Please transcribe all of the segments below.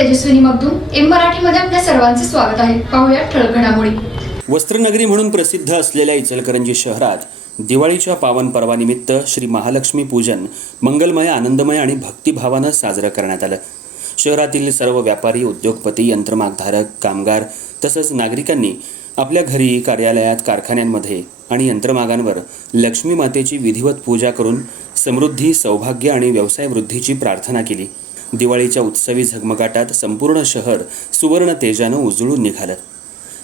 Tejaswini Magdum M मराठीमध्ये आपल्या सर्वांचे स्वागत आहे. पाहूया ठळक घडामोडी. वस्त्रनगरी म्हणून प्रसिद्ध असलेल्या इचलकरंजी शहरात दिवाळीच्या पावन पर्वानिमित्त श्री महालक्ष्मी पूजन मंगलमय आनंदमय आणि भक्तिभावानं साजरं करण्यात आलं. शहरातील सर्व व्यापारी उद्योगपती यंत्रमागधारक कामगार तसंच नागरिकांनी आपल्या घरी कार्यालयात कारखान्यांमध्ये आणि यंत्रमागांवर लक्ष्मी मातेची विधिवत पूजा करून समृद्धी सौभाग्य आणि व्यवसाय वृद्धीची प्रार्थना केली. दिवाळीच्या उत्सवी झगमगाटात संपूर्ण शहर सुवर्ण तेजानं उजळून निघालं.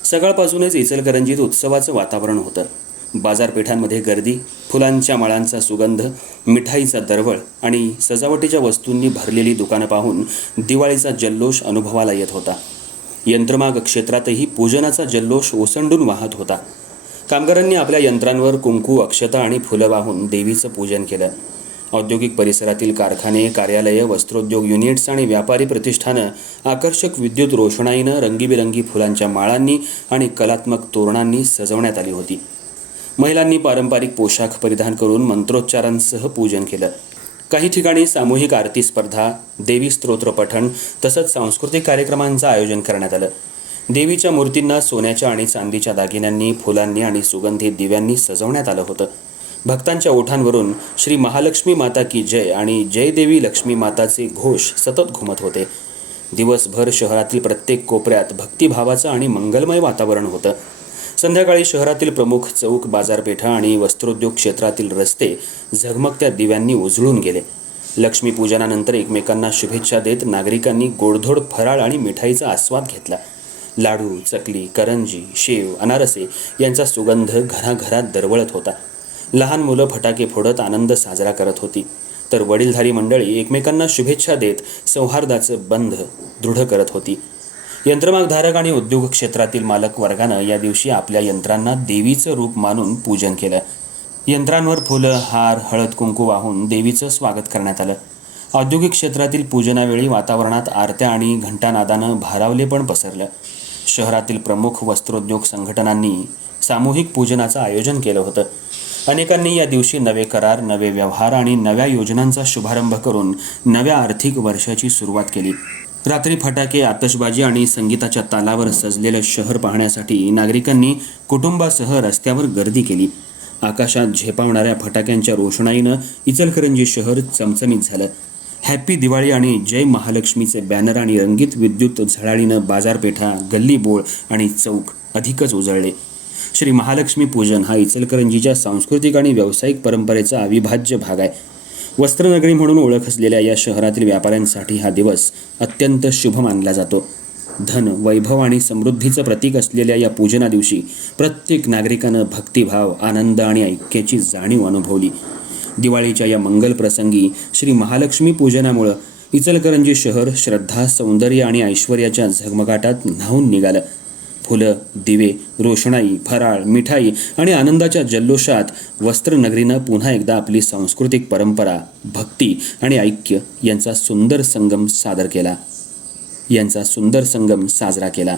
सकाळपासूनच इचलकरंजीत उत्सवाचं वातावरण होतं. बाजारपेठांमध्ये गर्दी फुलांच्या माळांचा सुगंध मिठाईचा दरवळ आणि सजावटीच्या वस्तूंनी भरलेली दुकानं पाहून दिवाळीचा जल्लोष अनुभवाला येत होता. यंत्रमाग क्षेत्रातही पूजनाचा जल्लोष ओसंडून वाहत होता. कामगारांनी आपल्या यंत्रांवर कुंकू अक्षता आणि फुलं वाहून देवीचं पूजन केलं. औद्योगिक परिसरातील कारखाने कार्यालये वस्त्रोद्योग युनिट्स आणि व्यापारी प्रतिष्ठानं आकर्षक विद्युत रोषणाईनं रंगीबेरंगी फुलांच्या माळांनी आणि कलात्मक तोरणांनी सजवण्यात आली होती. महिलांनी पारंपरिक पोशाख परिधान करून मंत्रोच्चारांसह पूजन केलं. काही ठिकाणी सामूहिक आरती स्पर्धा देवी स्तोत्र पठण तसंच सांस्कृतिक कार्यक्रमांचं आयोजन करण्यात आलं. देवीच्या मूर्तींना सोन्याच्या आणि चांदीच्या दागिन्यांनी फुलांनी आणि सुगंधित दिव्यांनी सजवण्यात आलं होतं. भक्तांच्या ओठांवरून श्री महालक्ष्मी माता की जय आणि जय देवी लक्ष्मी माताचे घोष सतत घुमत होते. दिवसभर शहरातील प्रत्येक कोपऱ्यात भक्तिभावाचं आणि मंगलमय वातावरण होतं. संध्याकाळी शहरातील प्रमुख चौक बाजारपेठा आणि वस्त्रोद्योग क्षेत्रातील रस्ते झगमगत्या दिव्यांनी उजळून गेले. लक्ष्मीपूजनानंतर एकमेकांना शुभेच्छा देत नागरिकांनी गोडधोड फराळ आणि मिठाईचा आस्वाद घेतला. लाडू चकली करंजी शेव अनारसे यांचा सुगंध घराघरात दरवळत होता. लहान मुलं फटाके फोडत आनंद साजरा करत होती. तर वडीलधारी मंडळी एकमेकांना शुभेच्छा देत सौहार्दाचं बंध दृढ करत होती. यंत्रमागधारक आणि उद्योग क्षेत्रातील मालक वर्गानं या दिवशी आपल्या यंत्रांना देवीचं रूप मानून पूजन केलं. यंत्रांवर फुलं हार हळद कुंकू वाहून देवीचं स्वागत करण्यात आलं. औद्योगिक क्षेत्रातील पूजनावेळी वातावरणात आरत्या आणि घंटानादानं भारावले पण पसरलं. शहरातील प्रमुख वस्त्रोद्योग संघटनांनी सामूहिक पूजनाचं आयोजन केलं होतं. अनेकांनी या दिवशी नवे करार नवे व्यवहार आणि नव्या योजनांचा शुभारंभ करून नव्या आर्थिक वर्षाची सुरुवात केली. रात्री फटाके आतषबाजी आणि संगीताच्या तालावर सजलेलं शहर पाहण्यासाठी नागरिकांनी कुटुंबासह रस्त्यावर गर्दी केली. आकाशात झेपावणाऱ्या फटाक्यांच्या रोषणाईनं इचलकरंजी शहर चमचमीत झालं. हॅपी दिवाळी आणि जय महालक्ष्मीचे बॅनर आणि रंगीत विद्युत झळाळीनं बाजारपेठा गल्ली बोळ आणि चौक अधिकच उजळले. श्री महालक्ष्मी पूजन हा इचलकरंजीच्या सांस्कृतिक आणि व्यावसायिक परंपरेचा अविभाज्य भाग आहे. वस्त्रनगरी म्हणून ओळख असलेल्या या शहरातील व्यापाऱ्यांसाठी हा दिवस अत्यंत शुभ मानला जातो. धन वैभव आणि समृद्धीचं प्रतीक असलेल्या या पूजना दिवशी प्रत्येक नागरिकानं भक्तिभाव आनंद आणि ऐक्याची जाणीव अनुभवली. दिवाळीच्या या मंगल प्रसंगी श्री महालक्ष्मी पूजनामुळं इचलकरंजी शहर श्रद्धा सौंदर्य आणि ऐश्वर्याच्या झगमगाटात न्हावून निघालं. फुलं दिवे रोषणाई फराळ मिठाई आणि आनंदाच्या जल्लोषात वस्त्रनगरीनं पुन्हा एकदा आपली सांस्कृतिक परंपरा भक्ती आणि ऐक्य यांचा सुंदर संगम सादर केला. यांचा सुंदर संगम साजरा केला.